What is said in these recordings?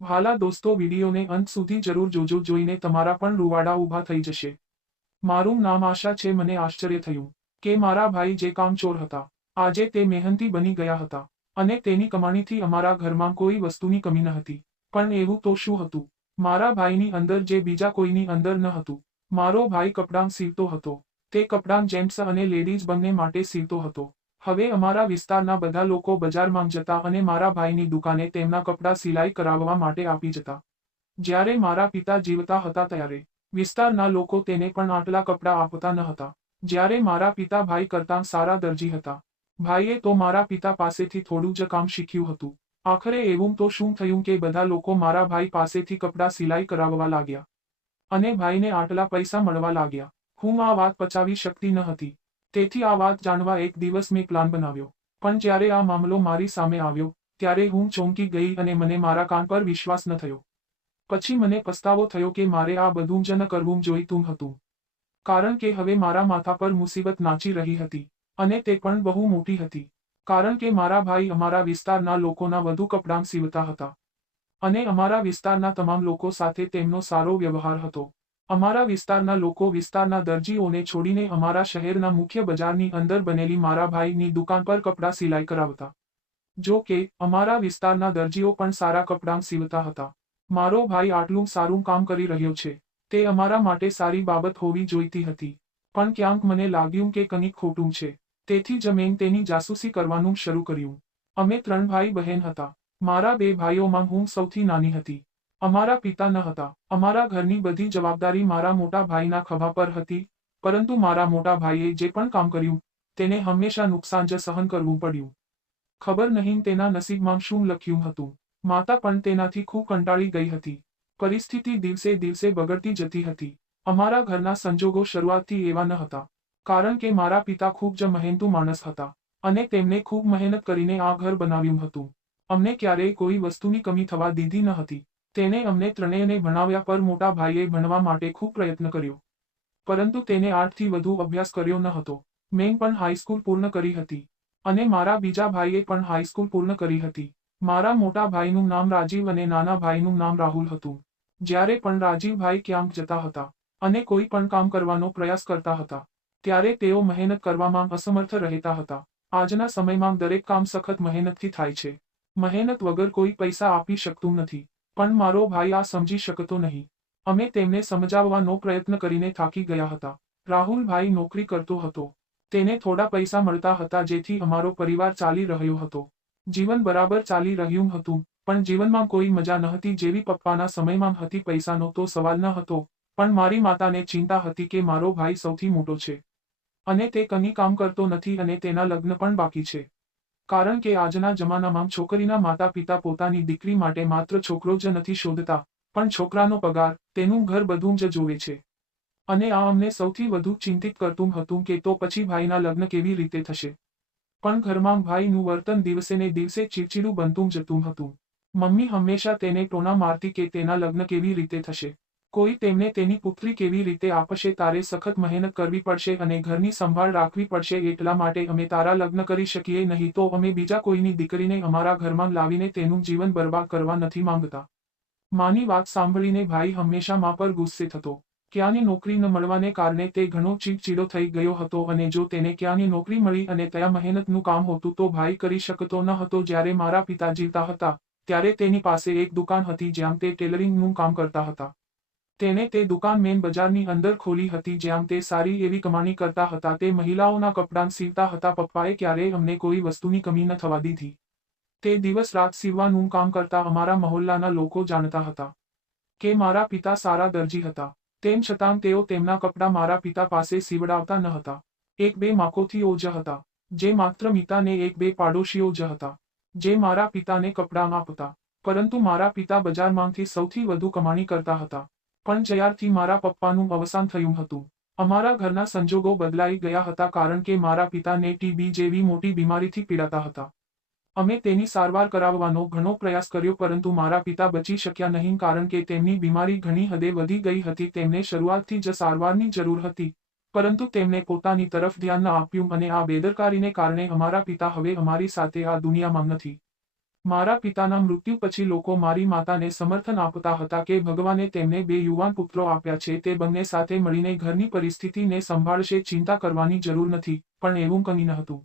વહાલા દોસ્તો, વિડીયોને અંત સુધી જરૂર જોજો, જોઈને તમારા પણ રૂવાડા ઊભા થઈ જશે. મારું નામ આશા છે. મને આશ્ચર્ય થયું કે મારા ભાઈ જે કામચોર હતા, આજે તે મહેનતી બની ગયા હતા અને તેની કમાણીથી અમારા ઘરમાં કોઈ વસ્તુની કમી ન હતી. પણ એવું તો શું હતું મારા ભાઈની અંદર જે બીજા કોઈની અંદર ન હતું? મારો ભાઈ કપડાં સીવતો હતો. તે કપડાં જેન્ટ્સ અને લેડીઝ બંને માટે સીવતો હતો. હવે અમારા વિસ્તારના બધા લોકો બજારમાં જતા અને મારા ભાઈની દુકાને તેમના કપડાં સિલાઈ કરાવવા માટે આપી જતા. જ્યારે મારા પિતા જીવતા હતા ત્યારે વિસ્તારના લોકો તેને પણ આટલા કપડાં આપતા ન હતા. જ્યારે મારા પિતા ભાઈ કરતાં સારા દરજી હતા. ભાઈએ તો મારા પિતા પાસેથી થોડું જ કામ શીખ્યું હતું. આખરે એવું તો શું થયું કે બધા લોકો મારા ભાઈ પાસેથી કપડાં સિલાઈ કરાવવા લાગ્યા અને ભાઈને આટલા પૈસા મળવા લાગ્યા. હું આ વાત પચાવી શકતી ન હતી. તેથી આ વાત જાણવા એક દિવસ મેં પ્લાન બનાવ્યો. પણ જ્યારે આ મામલો મારી સામે આવ્યો ત્યારે હું ચોંકી ગઈ અને મને મારા કાન પર વિશ્વાસ ન થયો. પછી મને પસ્તાવો થયો કે મારે આ બધું જ ન કરવું જોઈતું હતું. કારણ કે હવે મારા માથા પર મુસીબત નાચી રહી હતી અને તે પણ બહુ મોટી હતી. કારણ કે મારા ભાઈ અમારા વિસ્તારના લોકોના વધુ કપડાં સીવતા હતા અને અમારા વિસ્તારના તમામ લોકો સાથે તેમનો સારો વ્યવહાર હતો. અમારા વિસ્તારના લોકો વિસ્તારના દરજીઓને છોડીને અમારા શહેરના મુખ્ય બજારની અંદર બનેલી મારા ભાઈની દુકાન પર કપડાં સિલાઈ કરાવતા. જો કે અમારા વિસ્તારના દરજીઓ પણ સારા કપડાં સીવતા હતા. મારો ભાઈ આટલું સારું કામ કરી રહ્યો છે તે અમારા માટે સારી બાબત હોવી જોઈતી હતી. પણ ક્યાંક મને લાગ્યું કે કંઈક ખોટું છે. તેથી જ મેં તેની જાસૂસી કરવાનું શરૂ કર્યું. અમે 3 ભાઈ બહેન હતા. મારા 2 ભાઈઓમાં હું સૌથી નાની હતી. અમારા પિતા ન હતા. અમારા ઘરની બધી જવાબદારી મારા મોટા ભાઈના ખભા પર હતી. પરંતુ મારા મોટા ભાઈએ જે પણ કામ કર્યું તેને હંમેશા નુકસાન જ સહન કરવું પડ્યું. ખબર નહીં તેના નસીબમાં શું લખ્યું હતું. માતા પણ તેનાથી ખૂબ કંટાળી ગઈ હતી. પરિસ્થિતિ દિવસે દિવસે બગડતી જતી હતી. અમારા ઘરના સંજોગો શરૂઆતથી એવા ન હતા. કારણ કે મારા પિતા ખૂબ જ મહેનતુ માણસ હતા અને તેમને ખૂબ મહેનત કરીને આ ઘર બનાવ્યું હતું. અમને ક્યારેય કોઈ વસ્તુની કમી થવા દીધી ન હતી. તેને અમને ત્રણેયને ભણાવ્યા, પર મોટા ભાઈએ ભણવા માટે ખૂબ પ્રયત્ન કર્યો. પરંતુ તેને 8 થી વધુ અભ્યાસ કર્યો ન હતો. મેં પણ હાઈસ્કૂલ પૂર્ણ કરી હતી અને મારા બીજા ભાઈએ પણ હાઈસ્કૂલ પૂર્ણ કરી હતી. મારા મોટા ભાઈનું નામ રાજીવ અને નાના ભાઈનું નામ રાહુલ હતું. જ્યારે પણ રાજીવભાઈ ક્યાંક જતા હતા અને કોઈ પણ કામ કરવાનો પ્રયાસ કરતા હતા ત્યારે તેઓ મહેનત કરવામાં અસમર્થ રહેતા હતા. આજના સમયમાં દરેક કામ સખત મહેનતથી થાય છે. મહેનત વગર કોઈ પૈસા આપી શકતું નથી. પણ મારો ભાઈ આ સમજી શકતો નહીં. અમે તેમને સમજાવવાનો પ્રયત્ન કરીને થાકી ગયા હતા. રાહુલભાઈ નોકરી કરતો હતો. તેને થોડા પૈસા મળતા હતા જેથી અમારો પરિવાર ચાલી રહ્યો હતો. જીવન બરાબર ચાલી રહ્યું હતું, પણ જીવનમાં કોઈ મજા નહોતી જેવી પપ્પાના સમયમાં હતી. પૈસાનો તો સવાલ ન હતો, પણ મારી માતાને ચિંતા હતી કે મારો ભાઈ સૌથી મોટો છે અને તે કંઈ કામ કરતો નથી અને તેના લગ્ન પણ બાકી છે. કારણ કે આજના જમાનામાં છોકરીના માતા પિતા પોતાની દીકરી માટે માત્ર છોકરો જ નથી શોધતા, પણ છોકરાનો પગાર, તેનું ઘર બધું જ જોવે છે. અને આ અમને સૌથી વધુ ચિંતિત કરતું હતું કે તો પછી ભાઈના લગ્ન કેવી રીતે થશે. પણ ઘરમાં ભાઈનું વર્તન દિવસે ને દિવસે ચીડચીડું બનતું જતું હતું. મમ્મી હંમેશા તેને ટોના મારતી કે તેના લગ્ન કેવી રીતે થશે. કોઈ તેમને તેની પુત્રી કેવી રીતે આપશે. તારે સખત મહેનત કરવી પડશે અને ઘરની સંભાળ રાખવી પડશે. એટલા માટે અમે તારા લગ્ન કરી શકીએ નહીં તો અમે બીજા કોઈની દીકરીને અમારા ઘરમાં લાવીને તેનું જીવન બરબાદ કરવા નથી માંગતા. માની વાત સાંભળીને ભાઈ હંમેશા મા પર ગુસ્સે થતો. ક્યાંની નોકરી ન મળવાને કારણે તે ઘણો ચીડચીડો થઈ ગયો હતો અને જો તેને ક્યાંની નોકરી મળી અને ત્યાં મહેનતનું કામ હોતું તો ભાઈ કરી શકતો ન હતો. જ્યારે મારા પિતા જીવતા હતા ત્યારે તેની પાસે એક દુકાન હતી જ્યાં તે ટેલરિંગનું કામ કરતા હતા. તેને તે દુકાન મેન બજારની અંદર ખોલી હતી જ્યાં તે સારી એવી કમાણી કરતા હતા. તે મહિલાઓના કપડાં સીવતા હતા. પપ્પાએ ક્યારેય અમને કોઈ વસ્તુની કમી ન થવા દીધી. તે દિવસ રાત સીવવાનું કામ કરતા. અમારા મહોલ્લાના લોકો જાણતા હતા કે મારા પિતા સારા દરજી હતા. તેમ છતાં તેઓ તેમના કપડાં મારા પિતા પાસે સીવડાવતા ન હતા. 1-2 માકોથીઓ જ હતા, જે માત્ર મીતાને 1-2 પાડોશીઓ જ હતા જે મારા પિતાને કપડાં આપતા. પરંતુ મારા પિતા બજારમાંથી સૌથી વધુ કમાણી કરતા હતા. પણ જ્યારથી મારા પપ્પાનું અવસાન થયું હતું, અમારા ઘરના સંજોગો બદલાઈ ગયા હતા કારણ કે મારા પિતાને ટીબી જેવી મોટી બીમારીથી પીડાતા હતા. અમે તેની સારવાર કરાવવાનો ઘણો પ્રયાસ કર્યો પરંતુ મારા પિતા બચી શક્યા નહીં કારણ કે તેમની બીમારી ઘણી હદે વધી ગઈ હતી. તેમને શરૂઆતથી જ સારવારની જરૂર હતી, પરંતુ તેમને પોતાની તરફ ધ્યાન ન આપ્યું અને આ બેદરકારીને કારણે અમારા પિતા હવે અમારી સાથે આ દુનિયામાં નથી. મારા પિતાના મૃત્યુ પછી લોકો મારી માતાને સમર્થન આપતા હતા કે ભગવાને તેમને 2 યુવાન પુત્રો આપ્યા છે, તે બંને સાથે મળીને ઘરની પરિસ્થિતિને સંભાળશે, ચિંતા કરવાની જરૂર નથી. પણ એવું કંઈ ન હતું.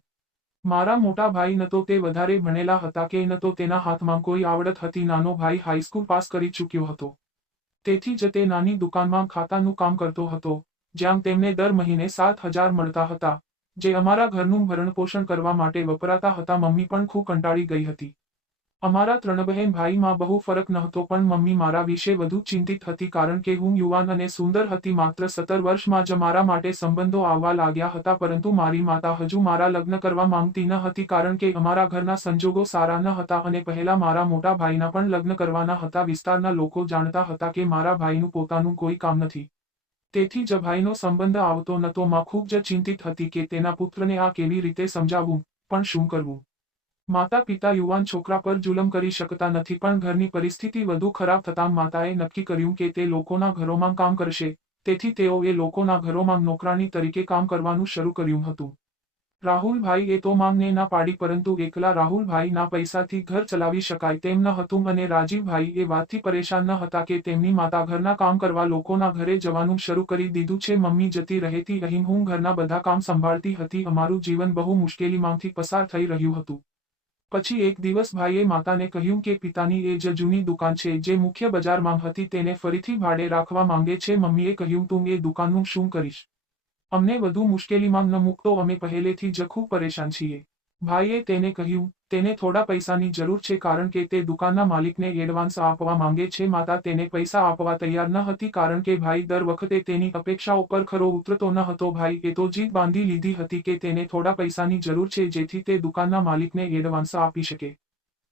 મારા મોટા ભાઈ ન તો તે વધારે ભણેલા હતા કે ન તો તેના હાથમાં કોઈ આવડત હતી. નાનો ભાઈ હાઈસ્કૂલ પાસ કરી ચૂક્યો હતો. તેથી જ તે નાની દુકાનમાં ખાતાનું કામ કરતો હતો, જ્યાં તેમને દર મહિને 7,000 મળતા હતા, જે અમારા ઘરનું ભરણપોષણ કરવા માટે વપરાતા હતા. મમ્મી પણ ખૂબ કંટાળી ગઈ હતી. અમારા 3 બહેન ભાઈમાં બહુ ફરક નહોતો, પણ મમ્મી મારા વિશે વધુ ચિંતિત હતી કારણ કે હું યુવાન અને સુંદર હતી. માત્ર 17 વર્ષમાં જ મારા માટે સંબંધો આવવા લાગ્યા હતા, પરંતુ મારી માતા હજુ મારા લગ્ન કરવા માંગતી ન હતી કારણ કે અમારા ઘરના સંજોગો સારા ન હતા અને પહેલા મારા મોટા ભાઈના પણ લગ્ન કરવાના હતા. વિસ્તારના લોકો જાણતા હતા કે મારા ભાઈનું પોતાનું કોઈ કામ નથી. તેથી જ ભાઈનો સંબંધ આવતો નતો. માં ખૂબ જ ચિંતિત હતી કે તેના પુત્રને આ કેવી રીતે સમજાવવું, પણ શું કરવું. માતા પિતા યુવાન છોકરા પર જુલમ કરી શકતા નથી, પણ ઘરની પરિસ્થિતિ વધુ ખરાબ થતાં માતાએ નક્કી કર્યું કે તે લોકોના ઘરોમાં કામ કરશે. તેથી તેઓએ લોકોના ઘરોમાં નોકરાણી તરીકે કામ કરવાનું શરૂ કર્યું હતું. રાહુલભાઈએ તો માંગને ના પાડી, પરંતુ એકલા રાહુલભાઈના પૈસાથી ઘર ચલાવી શકાય તેમ ન હતું અને રાજીવભાઈ એ વાતથી પરેશાન ન હતા કે તેમની માતા ઘરના કામ કરવા લોકોના ઘરે જવાનું શરૂ કરી દીધું છે. મમ્મી જતી રહેતી અહીં હું ઘરના બધા કામ સંભાળતી હતી. અમારું જીવન બહુ મુશ્કેલીમાંથી પસાર થઈ રહ્યું હતું. પછી એક દિવસ ભાઈએ માતાને કહ્યું કે પિતાની એ જ જૂની દુકાન છે જે મુખ્ય બજારમાં હતી, તેને ફરીથી ભાડે રાખવા માંગે છે. મમ્મીએ કહ્યું, તું એ દુકાનનું શું કરીશ? અમને વધુ મુશ્કેલીમાં ન મૂકતો, અમે પહેલેથી જ ખૂબ પરેશાન છીએ. ભાઈએ તેને કહ્યું, તેને થોડા પૈસાની જરૂર છે કારણ કે તે દુકાનના માલિકને એડવાન્સ આપવા માંગે છે. માતા તેને પૈસા આપવા તૈયાર ન હતી કારણ કે ભાઈ દર વખતે તેની અપેક્ષાઓ પર ખરો ઉતરતો ન હતો. ભાઈએ તો જીદ બાંધી લીધી હતી કે તેને થોડા પૈસાની જરૂર છે જેથી તે દુકાનના માલિકને એડવાન્સ આપી શકે.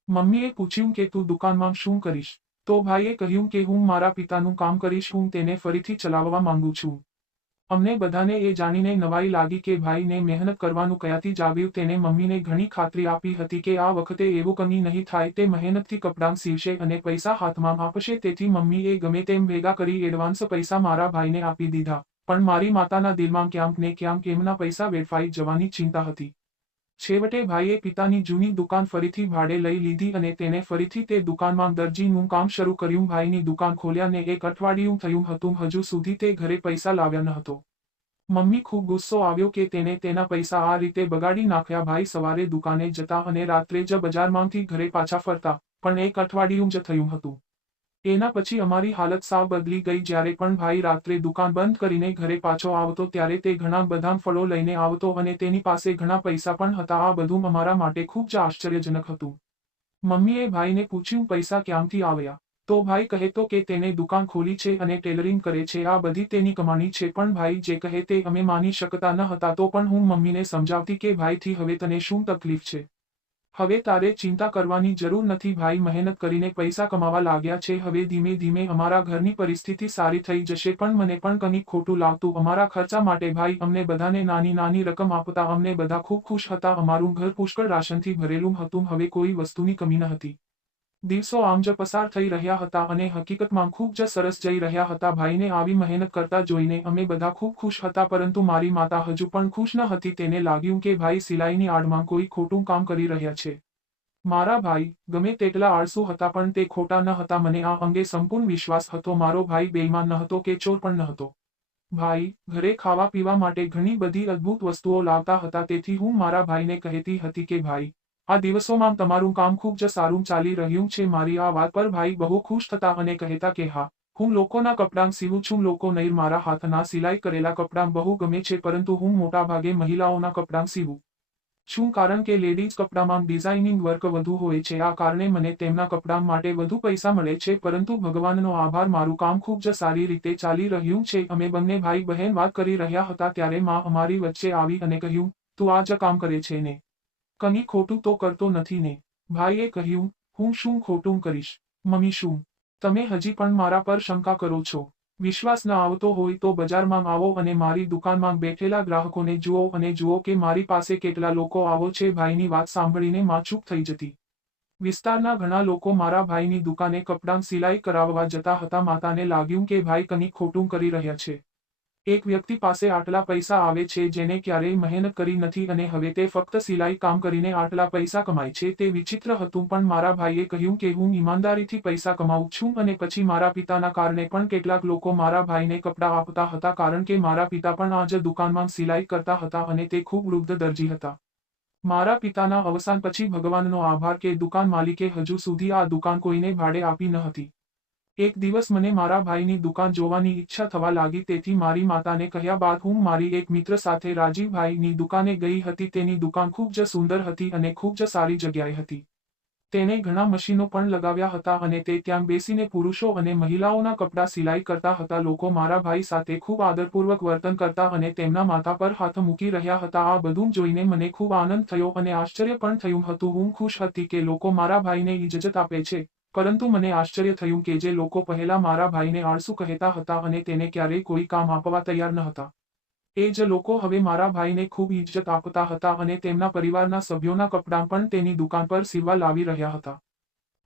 મમ્મીએ પૂછ્યું કે તું દુકાનમાં શું કરીશ? તો ભાઈએ કહ્યું કે હું મારા પિતાનું કામ કરીશ, હું તેને ફરીથી ચલાવવા માંગુ છું. અમને બધાને એ જાણીને નવાઈ લાગી કે ભાઈને મહેનત કરવાનું ક્યાંથી જ આવ્યું. તેને મમ્મીને ઘણી ખાતરી આપી હતી કે આ વખતે એવું કંઈ નહીં થાય, તે મહેનતથી કપડાં સીવશે અને પૈસા હાથમાં આપશે. તેથી મમ્મીએ ગમે તેમ ભેગા કરી એડવાન્સ પૈસા મારા ભાઈને આપી દીધા. પણ મારી માતાના દિલમાં ક્યાંક ને ક્યાંક એમના પૈસા વેડફાઈ જવાની ચિંતા હતી. છેવટે ભાઈએ પિતાની જૂની દુકાન ફરીથી ભાડે લઈ લીધી અને તેને ફરીથી તે દુકાનમાં દરજીનું કામ શરૂ કર્યું. ભાઈની દુકાન ખોલ્યાને 1 અઠવાડિયું થયું હતું, હજુ સુધી તે ઘરે પૈસા લાવ્યા ન હતો. મમ્મી ખૂબ ગુસ્સો આવ્યો કે તેને તેના પૈસા આ રીતે બગાડી નાખ્યા. ભાઈ સવારે દુકાને જતા અને રાત્રે જ બજારમાંથી ઘરે પાછા ફરતા, પણ 1 અઠવાડિયું જ થયું હતું. એના પછી અમારી હાલત સાવ બદલી ગઈ. જ્યારે પણ ભાઈ રાત્રે દુકાન બંધ કરીને ઘરે પાછો આવતો ત્યારે તે ઘણા બધા ફળો લઈને આવતો અને તેની પાસે ઘણા પૈસા પણ હતા. આ બધું અમારા માટે ખૂબ જ આશ્ચર્યજનક હતું. મમ્મીએ ભાઈને પૂછ્યું, પૈસા ક્યાંથી આવ્યા? તો ભાઈ કહેતો કે તેને દુકાન ખોલી છે અને ટેલરિંગ કરે છે, આ બધી તેની કમાણી છે. પણ ભાઈ જે કહે તે અમે માની શકતા ન હતા. તો પણ હું મમ્મીને સમજાવતી કે ભાઈથી હવે તને શું તકલીફ છે? હવે તારે ચિંતા કરવાની જરૂર નથી. ભાઈ મહેનત કરીને પૈસા કમાવા લાગ્યા છે. હવે ધીમે ધીમે અમારા ઘરની પરિસ્થિતિ સારી થઈ જશે. પણ મને પણ કંઈક ખોટું લાગતું. અમારા ખર્ચા માટે ભાઈ અમને બધાને નાની નાની રકમ આપતા. અમને બધા ખૂબ ખુશ હતા. અમારું ઘર પુષ્કળ રાશનથી ભરેલું હતું. હવે કોઈ વસ્તુની કમી ન હતી. દિવસો આમ જ પસાર થઈ રહ્યા હતા અને હકીકતમાં ખૂબ જ સરસ જઈ રહ્યા હતા. ભાઈને આવી મહેનત કરતા જોઈને અમે બધા ખૂબ ખુશ હતા, પરંતુ મારી માતા હજુ પણ ખુશ ન હતી. તેને લાગ્યું કે ભાઈ સિલાઈની આડમાં કોઈ ખોટું કામ કરી રહ્યા છે. મારા ભાઈ ગમે તેટલા આળસુ હતા પણ તે ખોટા ન હતા. મને આ અંગે સંપૂર્ણ વિશ્વાસ હતો. મારો ભાઈ બેઈમાન ન હતો કે ચોર પણ ન હતો. ભાઈ ઘરે ખાવા પીવા માટે ઘણી બધી અદ્ભુત વસ્તુઓ લાવતા હતા. તેથી હું મારા ભાઈને કહેતી હતી કે ભાઈ, આ દિવસોમાં તમારું કામ ખૂબ જ સારું ચાલી રહ્યું છે. મારી આ વાત પર ભાઈ બહુ ખુશ થતા અને કહેતા કે હા, હું લોકોના કપડાં સીવું છું. લોકો નહીં, મારા હાથના સિલાઈ કરેલા કપડાં બહુ ગમે છે, પરંતુ હું મોટાભાગે મહિલાઓના કપડાં સીવું છું કારણ કે લેડીઝ કપડામાં ડિઝાઇનિંગ વર્ક વધુ હોય છે. આ કારણે મને તેમના કપડાં માટે વધુ પૈસા મળે છે. પરંતુ ભગવાનનો આભાર, મારું કામ ખૂબ જ સારી રીતે ચાલી રહ્યું છે. અમે બંને ભાઈ બહેન વાત કરી રહ્યા હતા ત્યારે માં અમારી વચ્ચે આવી અને કહ્યું, તું આ જ કામ કરે છે ને? કંઈ ખોટું તો કરતો નથી ને? ભાઈએ કહ્યું, હું શું ખોટું કરીશ? મમ્મી, શું તમે હજી પણ મારા પર શંકા કરો છો? વિશ્વાસ ન આવતો હોય તો બજારમાં આવો અને મારી દુકાનમાં બેઠેલા ગ્રાહકોને જુઓ અને જુઓ કે મારી પાસે કેટલા લોકો આવો છે. ભાઈની વાત સાંભળીને માં ચૂપ થઈ જતી. વિસ્તારના ઘણા લોકો મારા ભાઈની દુકાને કપડાં સિલાઈ કરાવવા જતા હતા. માતાને લાગ્યું કે ભાઈ કંઈક ખોટું કરી રહ્યા છે. એક વ્યક્તિ પાસે આટલા પૈસા આવે છે જેને ક્યારેય મહેનત કરી નથી અને હવે તે ફક્ત સિલાઈ કામ કરીને આટલા પૈસા કમાય છે તે વિચિત્ર હતું, પણ મારા ભાઈએ કહ્યું કે હું ઈમાનદારીથી પૈસા કમાઉં છું અને પછી મારા પિતાના કારણે પણ કેટલાક લોકો મારા ભાઈને કપડાં આપતા હતા, કારણ કે મારા પિતા પણ આ જ દુકાનમાં સિલાઈ કરતા હતા અને તે ખૂબ વૃદ્ધ દરજી હતા. મારા પિતાના અવસાન પછી ભગવાનનો આભાર કે દુકાન માલિકે હજુ સુધી આ દુકાન કોઈને ભાડે આપી ન હતી. એક દિવસ મને મારા ભાઈની દુકાન જોવાની ઈચ્છા થવા લાગી, તેથી મારી માતાને કહ્યા બાદ હું મારી એક મિત્ર સાથે રાજીવભાઈની દુકાને ગઈ હતી. તેની દુકાન ખૂબ જ સુંદર હતી અને ખૂબ જ સારી જગ્યાએ હતી. તેને ઘણા મશીનો પણ લગાવ્યા હતા અને તે ત્યાં બેસીને પુરુષો અને મહિલાઓના કપડાં સિલાઈ કરતા હતા. લોકો મારા ભાઈ સાથે ખૂબ આદરપૂર્વક વર્તન કરતા અને તેમના માથા પર હાથ મૂકી રહ્યા હતા. આ બધું જોઈને મને ખૂબ આનંદ થયો અને આશ્ચર્ય પણ થયું હતું. હું ખુશ હતી કે લોકો મારા ભાઈને ઇજ્જત આપે છે, પરંતુ મને આશ્ચર્ય થયું કે જે લોકો પહેલા મારા ભાઈને આળસુ કહેતા હતા અને તેને ક્યારેય કોઈ કામ આપવા તૈયાર ન હતા, એ જ લોકો હવે મારા ભાઈને ખૂબ ઇજ્જત આપતા હતા અને તેમના પરિવારના સભ્યોના કપડાં પણ તેની દુકાન પર સીવવા લાવી રહ્યા હતા.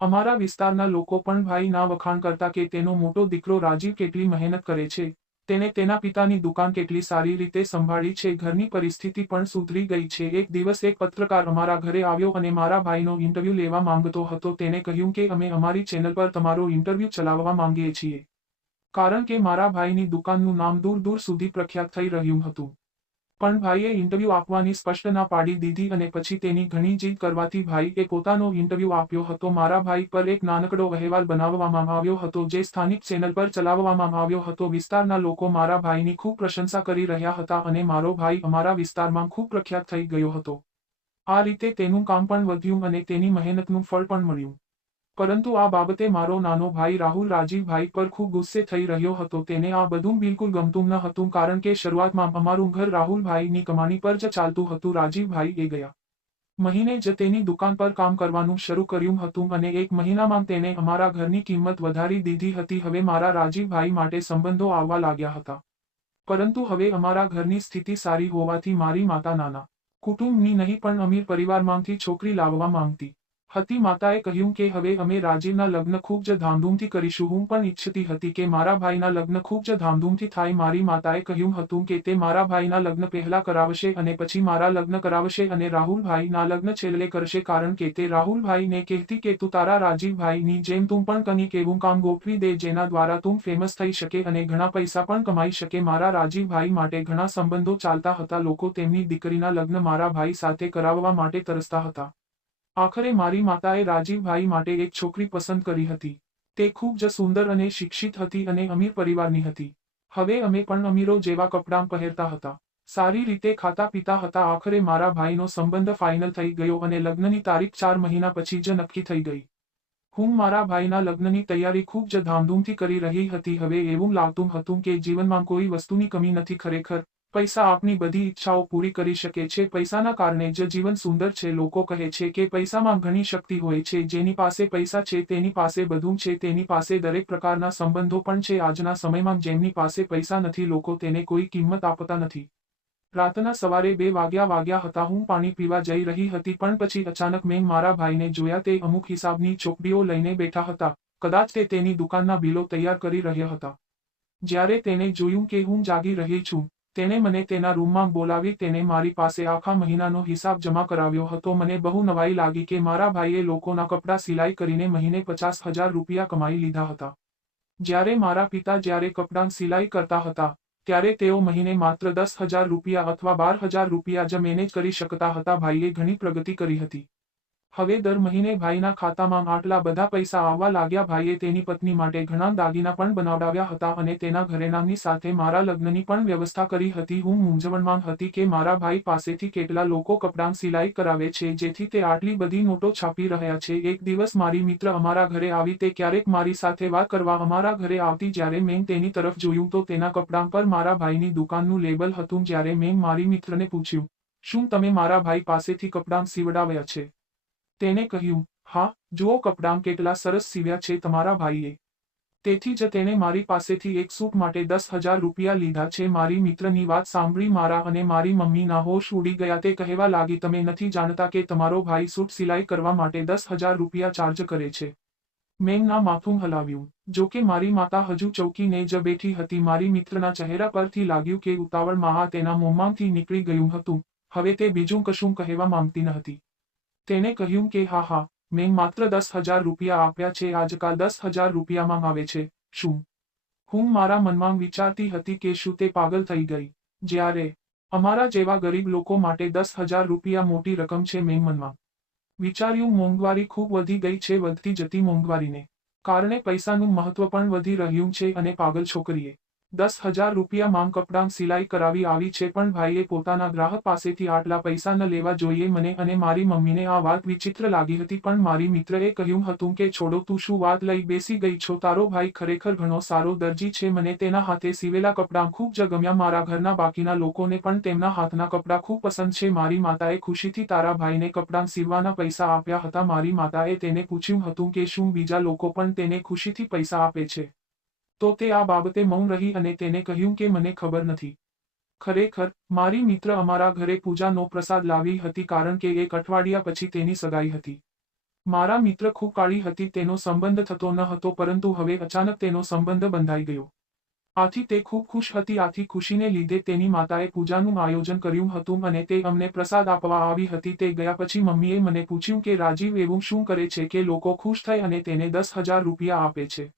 અમારા વિસ્તારના લોકો પણ ભાઈના વખાણ કરતા કે તેનો મોટો દીકરો રાજીવ કેટલી મહેનત કરે છે, તેને તેના પિતાની દુકાન કેટલી સારી રીતે સંભાળી છે, ઘરની પરિસ્થિતિ પણ સુધરી ગઈ છે. એક દિવસ એક પત્રકાર અમારા ઘરે આવ્યો અને મારા ભાઈનો ઇન્ટરવ્યૂ લેવા માંગતો હતો. તેને કહ્યું કે અમે અમારી ચેનલ પર તમારો ઇન્ટરવ્યૂ ચલાવવા માંગીએ છીએ, કારણ કે મારા ભાઈની દુકાનનું નામ દૂર દૂર સુધી પ્રખ્યાત થઈ રહ્યું હતું. પણ ભાઈએ ઇન્ટરવ્યૂ આપવાની સ્પષ્ટ ના પાડી દીધી અને પછી તેની ઘણી જીદ કરવાથી ભાઈએ પોતાનો ઇન્ટરવ્યૂ આપ્યો હતો. મારા ભાઈ પર એક નાનકડો અહેવાલ બનાવવામાં આવ્યો હતો જે સ્થાનિક ચેનલ પર ચલાવવામાં આવ્યો હતો. વિસ્તારના લોકો મારા ભાઈની ખૂબ પ્રશંસા કરી રહ્યા હતા અને મારો ભાઈ અમારા વિસ્તારમાં ખૂબ પ્રખ્યાત થઈ ગયો હતો. આ રીતે તેનું કામ પણ વધ્યું અને તેની મહેનતનું ફળ પણ મળ્યું. પરંતુ આ બાબતે મારો નાનો ભાઈ રાહુલ રાજીવભાઈ પર ખૂબ ગુસ્સે થઈ રહ્યો હતો. તેને આ બધું બિલકુલ ગમતું ન હતું, કારણ કે શરૂઆતમાં અમારું ઘર રાહુલભાઈની કમાણી પર જ ચાલતું હતું. રાજીવભાઈ એ ગયા મહિને જ તેની દુકાન પર કામ કરવાનું શરૂ કર્યું હતું અને એક મહિનામાં તેને અમારા ઘરની કિંમત વધારી દીધી હતી. હવે મારા રાજીવભાઈ માટે સંબંધો આવવા લાગ્યા હતા, પરંતુ હવે અમારા ઘરની સ્થિતિ સારી હોવાથી મારી માતા નાના કુટુંબની નહીં પણ અમીર પરિવારમાંથી છોકરી લાવવા માંગતી હતી. માતાએ કહ્યું કે હવે અમે રાજીવના લગ્ન ખૂબ જ ધામધૂમથી કરીશું. હું પણ ઈચ્છતી હતી કે મારા ભાઈના લગ્ન ખૂબ જ ધામધૂમથી થાય. મારી માતાએ કહ્યું હતું કે તે મારા ભાઈના લગ્ન પહેલા કરાવશે અને પછી મારા લગ્ન કરાવશે અને રાહુલભાઈના લગ્ન છેલ્લે કરશે, કારણ કે તે રાહુલભાઈને કહેતી કે તું તારા રાજીવભાઈની જેમ તું પણ કંઈક એવું કામ ગોઠવી દે જેના દ્વારા તું ફેમસ થઈ શકે અને ઘણા પૈસા પણ કમાઈ શકે. મારા રાજીવભાઈ માટે ઘણા સંબંધો ચાલતા હતા. લોકો તેમની દીકરીના લગ્ન મારા ભાઈ સાથે કરાવવા માટે તરસતા હતા. આખરે મારી માતાએ રાજીવભાઈ માટે એક છોકરી પસંદ કરી હતી. તે ખૂબ જ સુંદર અને શિક્ષિત હતી અને અમીર પરિવારની હતી. હવે અમે પણ અમીરો જેવા કપડાં પહેરતા હતા, સારી રીતે ખાતા પીતા હતા. આખરે મારા ભાઈનો સંબંધ ફાઇનલ થઈ ગયો અને લગ્નની તારીખ 4 મહિના પછી જ નક્કી થઈ ગઈ. હું મારા ભાઈના લગ્નની તૈયારી ખૂબ જ ધામધૂમથી કરી રહી હતી. હવે એવું લાગતું હતું કે જીવનમાં કોઈ વસ્તુની કમી નથી. ખરેખર પૈસા આપની બધી ઈચ્છાઓ પૂરી કરી શકે છે. પૈસાના કારણે જ જીવન સુંદર છે. લોકો કહે છે કે પૈસામાં ઘણી શક્તિ હોય છે. જેની પાસે પૈસા છે તેની પાસે બધું છે, તેની પાસે દરેક પ્રકારના સંબંધો પણ છે. આજના સમયમાં જેમની પાસે પૈસા નથી, લોકો તેને કોઈ કિંમત આપતા નથી. રાતના સવારે 2 વાગ્યા હતા. હું પાણી પીવા જઈ રહી હતી, પણ પછી અચાનક મેં મારા ભાઈને જોયા. તે અમુક હિસાબની ચોપડીઓ લઈને બેઠા હતા. કદાચ તે તેની દુકાનના બિલો તૈયાર કરી રહ્યા હતા. જ્યારે તેને જોયું કે હું જાગી રહી છું, તેને મને તેના રૂમમાં બોલાવી તેને મારી પાસે આખા મહિનાનો હિસાબ જમા કરાવ્યો હતો. મને બહુ નવાઈ લાગી કે મારા ભાઈએ લોકોના કપડાં સિલાઈ કરીને મહિને 50,000 રૂપિયા કમાઈ લીધા હતા. જ્યારે મારા પિતા જ્યારે કપડાં સિલાઈ કરતા હતા, ત્યારે તેઓ મહિને માત્ર 10,000 રૂપિયા અથવા 12,000 રૂપિયા જ મેનેજ કરી શકતા હતા. ભાઈએ ઘણી પ્રગતિ કરી હતી. હવે દર મહિને ભાઈના ખાતામાં આટલા બધા પૈસા આવવા લાગ્યા. ભાઈએ તેની પત્ની માટે ઘણા દાગીના પણ બનાવડાવ્યા હતા અને તેના ઘરેણાંની સાથે મારા લગ્નની પણ વ્યવસ્થા કરી હતી. હું મૂંઝવણમાં હતી કે મારા ભાઈ પાસેથી કેટલા લોકો કપડાં સિલાઈ કરાવે છે જેથી તે આટલી બધી નોટો છાપી રહ્યા છે. એક દિવસ મારી મિત્ર અમારા ઘરે આવી. તે ક્યારેક મારી સાથે વાત કરવા અમારા ઘરે આવતી. જ્યારે મેં તેની તરફ જોયું તો તેના કપડાં પર મારા ભાઈની દુકાનનું લેબલ હતું. જ્યારે મેં મારી મિત્રને પૂછ્યું, શું તમે મારા ભાઈ પાસેથી કપડાં સીવડાવ્યા છે? તેને કહ્યું, હા, જુઓ કપડાં કેટલા સરસ સીવ્યા છે તમારા ભાઈએ. તેથી જ તેણે મારી પાસેથી એક સૂટ માટે 10,000 રૂપિયા લીધા છે. મારી મિત્રની વાત સાંભળી મારા અને મારી મમ્મીના હોશ ઉડી ગયા. તે કહેવા લાગી, તમે નથી જાણતા કે તમારો ભાઈ સૂટ સિલાઈ કરવા માટે 10,000 રૂપિયા ચાર્જ કરે છે. મેં ના માથું હલાવ્યું. જો કે મારી માતા હજુ ચોંકીને જ બેઠી હતી. મારી મિત્રના ચહેરા પરથી લાગ્યું કે ઉતાવળમાં આ તેના મોંમાંથી નીકળી ગયું હતું. હવે તે બીજું કશું કહેવા માંગતી ન હતી. તેણે કહ્યું કે હા, મેં માત્ર 10,000 રૂપિયા આપ્યા છે. આજકાલ 10,000 રૂપિયામાં આવે છે શું? હું મારા મનમાં વિચારતી હતી કે શું તે પાગલ થઈ ગઈ? જ્યારે અમારા જેવા ગરીબ લોકો માટે 10,000 રૂપિયા મોટી રકમ છે. મેં મનમાં વિચાર્યું, મોંઘવારી ખૂબ વધી ગઈ છે. વધતી જતી મોંઘવારીને કારણે પૈસાનું મહત્વ પણ વધી રહ્યું છે અને પાગલ છોકરીએ 10,000 રૂપિયામાં કપડાં સિલાઈ કરાવી આવી છે. પણ ભાઈએ પોતાના ગ્રાહક પાસેથી આટલા પૈસા ન લેવા જોઈએ. મને અને મારી મમ્મીને આ વાત વિચિત્ર લાગી હતી. પણ મારી મિત્રએ કહ્યું હતું કે છોડો, તું શું વાત લઈ બેસી ગઈ છો? તારો ભાઈ ખરેખર ઘણો સારો દરજી છે. મને તેના હાથે સીવેલા કપડાં ખૂબ જ ગમ્યા. મારા ઘરના બાકીના લોકોને પણ તેમના હાથના કપડાં ખૂબ પસંદ છે. મારી માતાએ ખુશીથી તારા ભાઈને કપડાં સીવવાના પૈસા આપ્યા હતા. મારી માતાએ તેને પૂછ્યું હતું કે શું બીજા લોકો પણ તેને ખુશીથી પૈસા આપે છે? તો તે આ બાબતે મૌન રહી અને તેને કહ્યું કે મને ખબર નથી. ખરેખર, મારી મિત્ર અમારા ઘરે પૂજાનો પ્રસાદ લાવી હતી કારણ કે એક અઠવાડિયા પછી તેની સગાઈ હતી. મારા મિત્ર ખૂબ કાળી હતી. તેનો સંબંધ થતો ન હતો, પરંતુ હવે અચાનક તેનો સંબંધ બંધાઈ ગયો. આથી તે ખૂબ ખુશ હતી. આથી ખુશીને લીધે તેની માતાએ પૂજાનું આયોજન કર્યું હતું અને તે અમને પ્રસાદ આપવા આવી હતી. તે ગયા પછી મમ્મીએ મને પૂછ્યું કે રાજીવ એવું શું કરે છે કે લોકો ખુશ થઈ અને તેને 10,000 રૂપિયા આપે છે?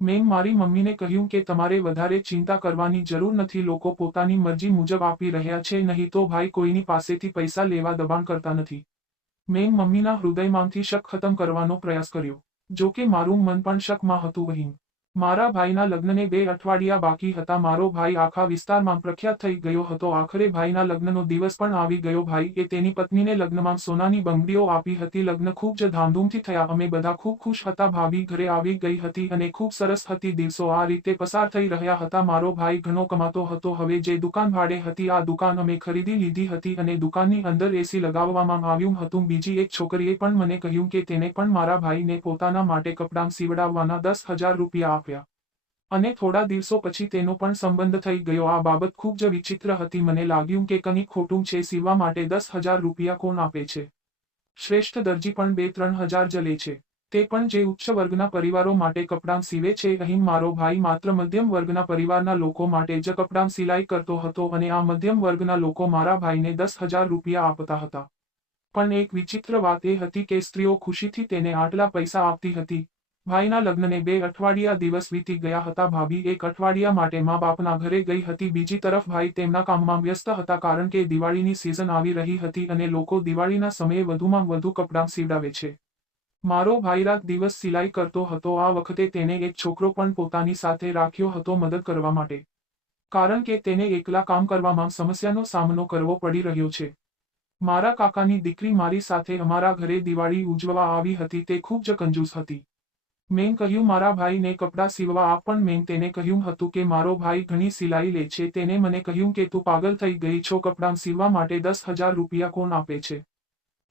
મેં મારી મમ્મીને કહ્યું કે તમારે વધારે ચિંતા કરવાની જરૂર નથી. લોકો પોતાની મરજી મુજબ આપી રહ્યા છે. નહીં તો ભાઈ કોઈની પાસેથી પૈસા લેવા દબાણ કરતા નથી. મેં મમ્મીના હૃદયમાંથી શક ખતમ કરવાનો પ્રયાસ કર્યો. જો કે મારું મન પણ શકમાં હતું. વહીમ મારા ભાઈના લગ્નને 2 અઠવાડિયા બાકી હતા. મારો ભાઈ આખા વિસ્તારમાં પ્રખ્યાત થઈ ગયો હતો. આખરે ભાઈના લગ્નનો દિવસ પણ આવી ગયો. ભાઈએ તેની પત્નીને લગ્નમાં સોનાની બંગડીઓ આપી હતી. લગ્ન ખૂબ જ ધામધૂમથી થયા. અમે બધા ખૂબ ખુશ હતા. ભાભી ઘરે આવી ગઈ હતી અને ખૂબ સરસ હતી. દિવસો આ રીતે પસાર થઈ રહ્યા હતા. મારો ભાઈ ઘણો કમાતો હતો. હવે જે દુકાન ભાડે હતી, આ દુકાન અમે ખરીદી લીધી હતી અને દુકાનની અંદર એસી લગાવવામાં આવ્યું હતું. બીજી એક છોકરીએ પણ મને કહ્યું કે તેને પણ મારા ભાઈને પોતાના માટે કપડાં સીવડાવવાના 10,000 રૂપિયા અને થોડા દિવસો પછી તેનો પણ સંબંધ થઈ ગયો. આ બાબત ખૂબ જ વિચિત્ર હતી. મને લાગ્યું કે કંઈક ખોટું છે. સીવવા માટે 10,000 રૂપિયા કોણ આપે છે? શ્રેષ્ઠ દરજી પણ 2-3 હજાર જ લે છે. તે પણ જે ઉચ્ચ વર્ગના પરિવારો માટે કપડાં સીવે છે. અહીં મારો ભાઈ માત્ર મધ્યમ વર્ગના પરિવારના લોકો માટે જ કપડાં સિલાઈ કરતો હતો અને આ મધ્યમ વર્ગના લોકો મારા ભાઈને 10,000 રૂપિયા આપતા હતા. પણ એક વિચિત્ર વાત એ હતી કે સ્ત્રીઓ ખુશીથી તેને આટલા પૈસા આપતી હતી. ભાઈના લગ્નને 2 અઠવાડિયા દિવસ વીતી ગયા હતા. ભાભી 1 અઠવાડિયા માટે મા બાપના ઘરે ગઈ હતી. બીજી તરફ ભાઈ તેમના કામમાં વ્યસ્ત હતા કારણ કે દિવાળીની સિઝન આવી રહી હતી અને લોકો દિવાળીના સમયે વધુમાં વધુ કપડાં સીવડાવે છે. મારો ભાઈ રાત દિવસ સિલાઈ કરતો હતો. આ વખતે તેને એક છોકરો પણ પોતાની સાથે રાખ્યો હતો મદદ કરવા માટે. કારણ કે તેને એકલા કામ કરવામાં સમસ્યાનો સામનો કરવો પડી રહ્યો છે. મારા કાકાની દીકરી મારી સાથે અમારા ઘરે દિવાળી ઉજવવા આવી હતી. તે ખૂબ જ કંજૂસ હતી. મેં કહ્યું મારા ભાઈને કપડાં સીવવા આપ. પણ મેં તેને કહ્યું હતું કે મારો ભાઈ ઘણી સિલાઈ લે છે. તેને મને કહ્યું કે તું પાગલ થઈ ગઈ છો? કપડાં સીવવા માટે 10,000 રૂપિયા કોણ આપે છે?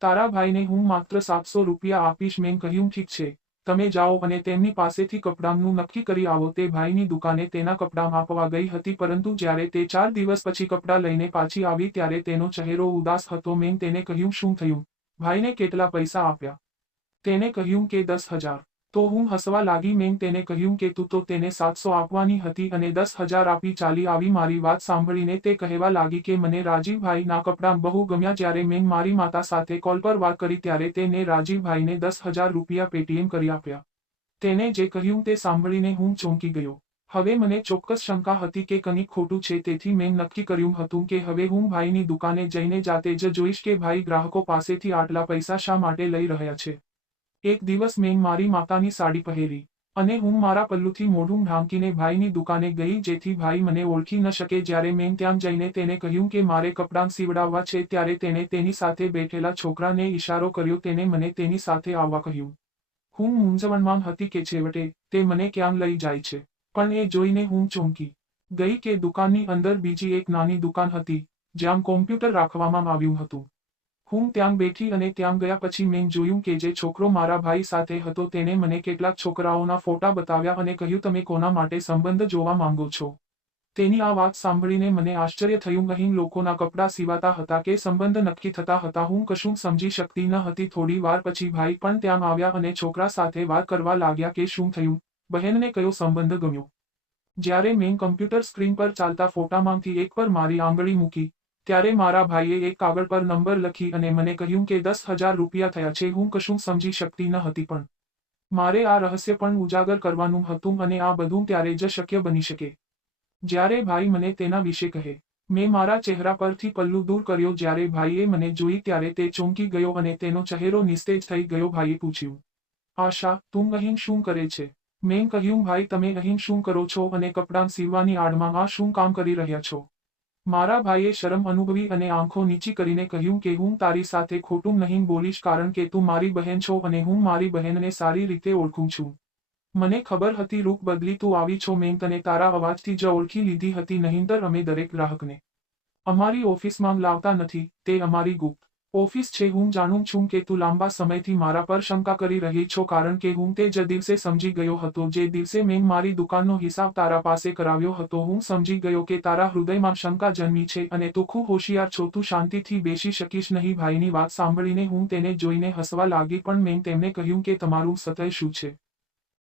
તારા ભાઈને હું માત્ર 700 રૂપિયા આપીશ. મેં કહ્યું ઠીક છે, તમે જાઓ અને તેમની પાસેથી કપડાંનું નક્કી કરી આવો. તે ભાઈની દુકાને તેના કપડાં આપવા ગઈ હતી, પરંતુ જ્યારે તે 4 દિવસ પછી કપડાં લઈને પાછી આવી ત્યારે તેનો ચહેરો ઉદાસ હતો. મેં તેને કહ્યું શું થયું? ભાઈને કેટલા પૈસા આપ્યા? તેને કહ્યું કે 10,000. તો હું હસવા લાગી. મેં તેને કહ્યું કે તું તો તેને 700 આપવાની હતી અને 10,000 આપી ચાલી આવી. મારી વાત સાંભળીને તે કહેવા લાગી કે મને રાજીવભાઈના કપડાં બહુ ગમ્યા. જ્યારે મેં મારી માતા સાથે કોલ પર વાત કરી ત્યારે તેને રાજીવભાઈને 10,000 રૂપિયા પેટીએમ કરી આપ્યા. તેને જે કહ્યું તે સાંભળીને હું ચોંકી ગયો. હવે મને ચોક્કસ શંકા હતી કે કંઈક ખોટું છે. તેથી મેં નક્કી કર્યું હતું કે હવે હું ભાઈની દુકાને જઈને જાતે જ જોઈશ કે ભાઈ ગ્રાહકો પાસેથી આટલા પૈસા શા માટે લઈ રહ્યા છે. એક દિવસ મેં મારી માતાની સાડી પહેરી અને હું મારા પલ્લુથી મોઢું ઢાંકીને ભાઈની દુકાને ગઈ જેથી ભાઈ મને ઓળખી ન શકે. જ્યારે મેં ત્યાં જઈને તેને કહ્યું કે મારે કપડાં સીવડાવવા છે ત્યારે તેણે તેની સાથે બેઠેલા છોકરાને ઇશારો કર્યો. તેને મને તેની સાથે આવવા કહ્યું. હું મૂંઝવણમાં હતી કે છેવટે તે મને ક્યાં લઈ જાય છે. પણ એ જોઈને હું ચોંકી ગઈ કે દુકાનની અંદર બીજી એક નાની દુકાન હતી જ્યાં કોમ્પ્યુટર રાખવામાં આવ્યું હતું. હું ત્યાં બેઠી અને ત્યાં ગયા પછી મેં જોયું કે જે છોકરો મારા ભાઈ સાથે હતો તેણે મને કેટલાક છોકરાઓના ફોટા બતાવ્યા અને કહ્યું તમે કોના માટે સંબંધ જોવા માંગો છો? તેની આ વાત સાંભળીને મને આશ્ચર્ય થયું. અહીં લોકોના કપડાં સીવાતા હતા કે સંબંધ નક્કી થતા હતા. હું કશું સમજી શકતી ન હતી. થોડી વાર પછી ભાઈ પણ ત્યાં આવ્યા અને છોકરા સાથે વાત કરવા લાગ્યા કે શું થયું? બહેનને કયો સંબંધ ગમ્યો? જ્યારે મેં કમ્પ્યુટર સ્ક્રીન પર ચાલતા ફોટામાંથી એક પર મારી આંગળી મૂકી, ત્યારે મારા ભાઈએ એક કાગળ પર નંબર લખી અને મને કહ્યું કે 10,000 રૂપિયા થયા છે. હું કશું સમજી શકતી ન હતી, પણ મારે આ રહસ્ય પણ ઉજાગર કરવાનું હતું અને આ બધું ત્યારે જ શક્ય બની શકે જ્યારે ભાઈ મને તેના વિશે કહે. મેં મારા ચહેરા પરથી પલ્લું દૂર કર્યો. જ્યારે ભાઈએ મને જોઈ ત્યારે તે ચોંકી ગયો અને તેનો ચહેરો નિસ્તેજ થઈ ગયો. ભાઈએ પૂછ્યું, આશા, તું અહીં શું કરે છે? મેં કહ્યું, ભાઈ તમે અહીં શું કરો છો અને કપડાં સીવવાની આડમાં આ શું કામ કરી રહ્યા છો? મારા ભાઈએ શરમ અનુભવી અને આંખો નીચી કરીને કહ્યું કે હું તારી સાથે ખોટું નહીં બોલીશ કારણ કે તું મારી બહેન છો અને હું મારી બહેનને સારી રીતે ઓળખું છું. મને ખબર હતી રૂપ બદલી તું આવી છો. મેં તને તારા અવાજથી જ ઓળખી લીધી હતી, નહીંતર અમે દરેક ગ્રાહકને અમારી ઓફિસમાં લાવતા નથી. તે અમારી ગુપ્ત ઓફિસ છે. હું જાણું છું કે તું લાંબા સમયથી મારા પર શંકા કરી રહી છો કારણ કે હું તે જ દિવસે સમજી ગયો હતો જે દિવસે મેં મારી દુકાનનો હિસાબ તારા પાસે કરાવ્યો હતો. હું સમજી ગયો કે તારા હૃદયમાં શંકા જન્મી છે અને તું ખૂબ હોશિયાર છો. તું શાંતિથી બેસી શકીશ નહીં. ભાઈની વાત સાંભળીને હું તેને જોઈને હસવા લાગી, પણ મેં તેમને કહ્યું કે તમારું સત્ય શું છે?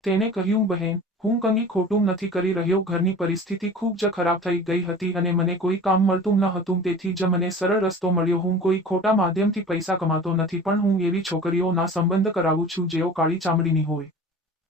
તેને કહ્યું, બહેન, હું કંઈ ખોટું નથી કરી રહ્યો. ઘરની પરિસ્થિતિ ખૂબ જ ખરાબ થઈ ગઈ હતી અને મને કોઈ કામ મળતું ન હતું, તેથી જ મને સરળ રસ્તો મળ્યો. હું કોઈ ખોટા માધ્યમથી પૈસા કમાતો નથી, પણ હું એવી છોકરીઓના સંબંધ કરાવું છું જેઓ કાળી ચામડીની હોય,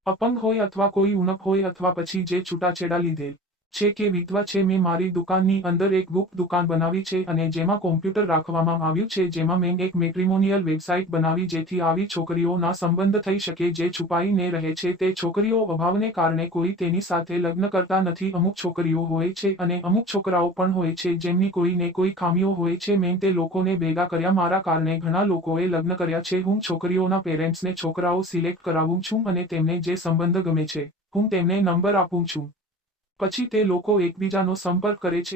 અપંગ હોય અથવા કોઈ ઉણપ હોય અથવા પછી જે છૂટાછેડા લીધેલ છે કે વિધવા છે. મેં મારી દુકાનની અંદર એક ગુપ્ત દુકાન બનાવી છે અને જેમાં કોમ્પ્યુટર રાખવામાં આવ્યું છે, જેમાં મેં એક મેટ્રિમોનિયલ વેબસાઇટ બનાવી જેથી આવી છોકરીઓના સંબંધ થઈ શકે જે છુપાઈને રહે છે. તે છોકરીઓ અભાવને કારણે કોઈ તેની સાથે લગ્ન કરતા નથી. અમુક છોકરીઓ હોય છે અને અમુક છોકરાઓ પણ હોય છે જેમની કોઈ ને કોઈ ખામીઓ હોય છે. મેં તે લોકોને ભેગા કર્યા. મારા કારણે ઘણા લોકોએ લગ્ન કર્યા છે. હું છોકરીઓના પેરેન્ટ્સને છોકરાઓ સિલેક્ટ કરાવું છું અને તેમને જે સંબંધ ગમે છે હું તેમને નંબર આપું છું. પછી તે લોકો એકબીજાનો સંપર્ક કરે છે.